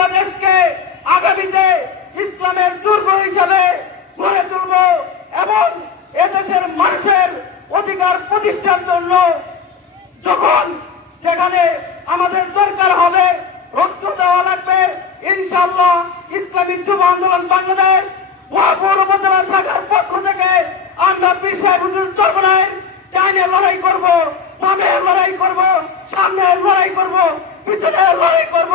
বাংলাদেশকে আগামীতে ইসলামের দুর্গ হিসাবে গড়ে তুলব এবং এদেশের মানুষের অধিকার প্রতিষ্ঠার জন্য যখন সেখানে আমাদের দরকার হবে, রক্ত দেওয়া লাগবে, ইনশাআল্লাহ ইসলামী যুব আন্দোলন বাংলাদেশ উপজেলা শাখার পক্ষ থেকে আমরা বিষয় হুজুর ডাইনে লড়াই করব, বামে লড়াই করব, সামনে লড়াই করব, পিছনে লড়াই করব।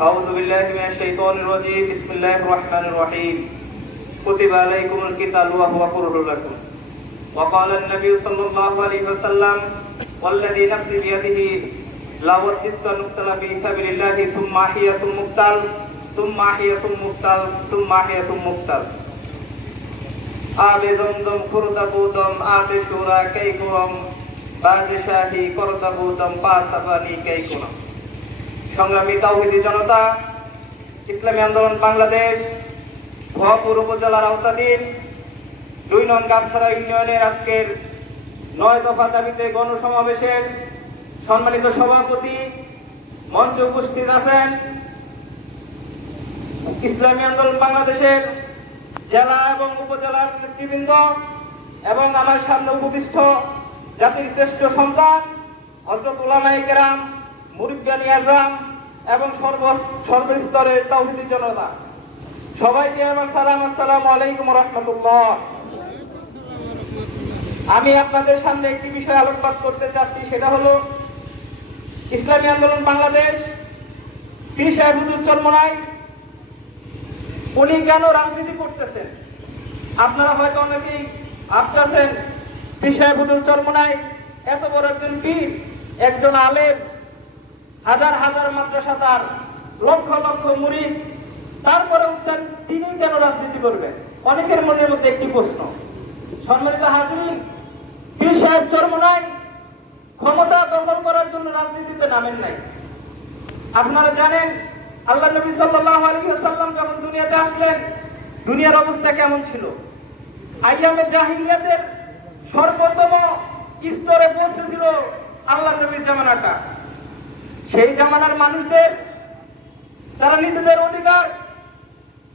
أعوذ بالله من الشيطان الرجيم بسم الله الرحمن الرحيم كتب عليكم القتال وهو كره لكم وقال النبي صلى الله عليه وسلم والذي نفسي بيده لا وددت أن أقتل في سبيل الله ثم أحية مقتل ثم أحية مقتل ثم أحية مقتل আবে দমদম খুরদাবুদম আবে সুরা কৈকুরম বাদশাহী করদাবুদম পাসাবানি কৈকুরম সংগ্রামী তাওহিদি জনতা, ইসলামী আন্দোলন বাংলাদেশ ভয়পুর উপজেলার আওতাধীন দুই নং গাবছড়া ইউনিয়নের আজকের নয় দফা দাবিতে গণসমাবেশের সম্মানিত সভাপতি মঞ্চে উপস্থিত আছেন ইসলামী আন্দোলন বাংলাদেশের জেলা এবং উপজেলার নেতৃবৃন্দ এবং আমার সামনে উপবিষ্ট জাতির শ্রেষ্ঠ সন্তান হজরত উলামাই কেরাম মুরিব্বানি আজম এবং সর্ব, সর্বস্তরের তাওহিদি জনতা। সবাইকে আমার সালাম, আসসালামু আলাইকুম রহমতুল্লাহ। আমি আপনাদের সামনে একটি বিষয় আলোকপাত করতে চাচ্ছি, সেটা হলো ইসলামী আন্দোলন বাংলাদেশ। পীর সাহেব হুজুর চরমনায়, উনি কেন রাজনীতি করতেছেন? আপনারা হয়তো অনেকেই ভাবতেছেন বিষয় বুদুল চরমনায় এত বড় একজন পীর, একজন আলেম। হাজার হাজার মাদ্রাসা তার লক্ষ লক্ষ মুরিদ। তারপরে তিনি কেন রাজনীতি করবেন? অনেকের মনের মধ্যে একটি প্রশ্ন। সম্মানিত হাজির পীর সাহেব নাই? ক্ষমতা দখল করার জন্য রাজনীতিতে নামেন নাই। আপনারা জানেন, আল্লাহ নবী সাল্লাল্লাহু আলাইহি ওয়াসাল্লাম যখন দুনিয়াতে আসলেন, দুনিয়ার অবস্থা কেমন ছিল? আইয়ামে জাহিলিয়াতের সর্বোত্তম স্তরে পৌঁছেছিল আল্লাহ নবীর জামানাটা। সেই জামানার মানুষদের, তারা নিজেদের অধিকার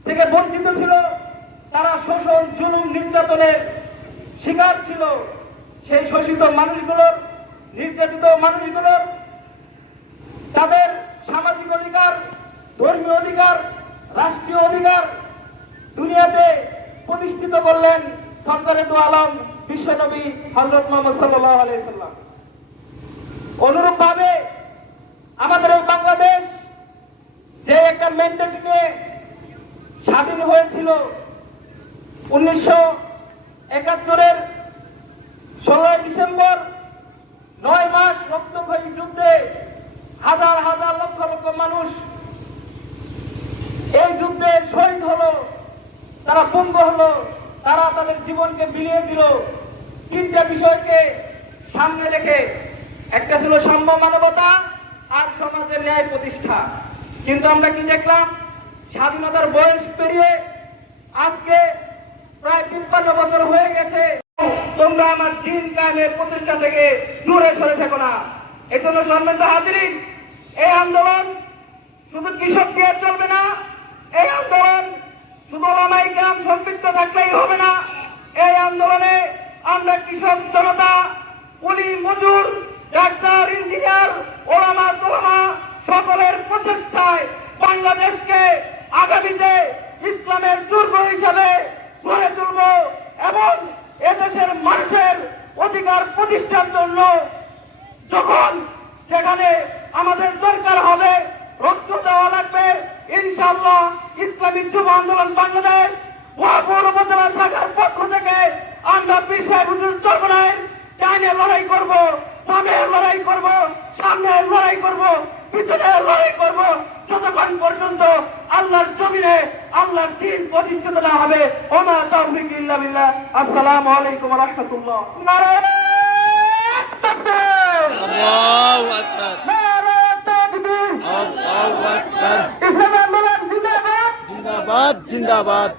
থেকে বঞ্চিত ছিল, তারা শোষণ, জুলুম, নির্যাতনের শিকার ছিল। সেই শোষিত মানুষগুলোর, নির্যাতিত মানুষগুলোর তাদের সামাজিক অধিকার, ধর্মীয় অধিকার, রাষ্ট্রীয় অধিকার দুনিয়াতে প্রতিষ্ঠিত করলেন সরকারে তো আলম, বিশ্বনবী হজরত মোহাম্মদ সাল্লাহ আলাইসাল্লাম অনুরূপ ভাবে আমাদের এই বাংলাদেশ যে একটা মেন্টালিটি নিয়ে স্বাধীন হয়েছিল উনিশশো একাত্তরের ষোলোই ডিসেম্বর নয় মাস রক্তক্ষয়ী যুদ্ধে হাজার হাজার লক্ষ লক্ষ মানুষ এই যুদ্ধে শহীদ হলো, তারা পঙ্গ হলো, তারা তাদের জীবনকে বিলিয়ে দিল। তিনটা বিষয়কে সামনে রেখে, একটা ছিল সাম্য মানবতা আর সমাজের ন্যায় প্রতিষ্ঠা। কিন্তু আমরা কি দেখলাম? স্বাধীনতার বয়স পেরিয়ে আজকে প্রায় তিপ্পান্ন বছর হয়ে গেছে। তোমরা আমার দিন কায়েমের প্রচেষ্টা থেকে দূরে সরে থেকো না। এই এজন্য সম্মানিত হাজিরিন, এই আন্দোলন শুধু কৃষক দিয়ে চলবে না, এই আন্দোলন শুধু ওলামাই গ্রাম সম্পৃক্ত থাকলেই হবে না। এই আন্দোলনে আমরা কৃষক জনতা কুলি মজুর ডাক্তার, ইঞ্জিনিয়ার, ওলামা, তোলামা সকলের প্রচেষ্টায় বাংলাদেশকে আগামীতে ইসলামের দুর্গ হিসাবে গড়ে তুলব এবং এদেশের মানুষের অধিকার প্রতিষ্ঠার জন্য যখন সেখানে আমাদের দরকার হবে রক্ত দেওয়া লাগবে, ইনশাআল্লাহ ইসলামী যুব আন্দোলন বাংলাদেশ ওয়াপুর উপজেলা শাখার পক্ষ থেকে আমরা বিষয় হুজুর চর্মনায় ডাইনে লড়াই করব বামে লড়াই করব সামনে লড়াই করব পিছনে লড়াই করব যতক্ষণ পর্যন্ত আল্লাহর জমিনে আল্লাহর দিন প্রতিষ্ঠিত না হবে। ওমা তাওফিক ইল্লা বিল্লাহ। আসসালামু আলাইকুম ওয়া রাহমাতুল্লাহ। আল্লাহু আকবার। নারায়ে তাকবীর আল্লাহু আকবার। ইসলামী আন্দোলন জিন্দাবাদ। জিন্দাবাদ জিন্দাবাদ।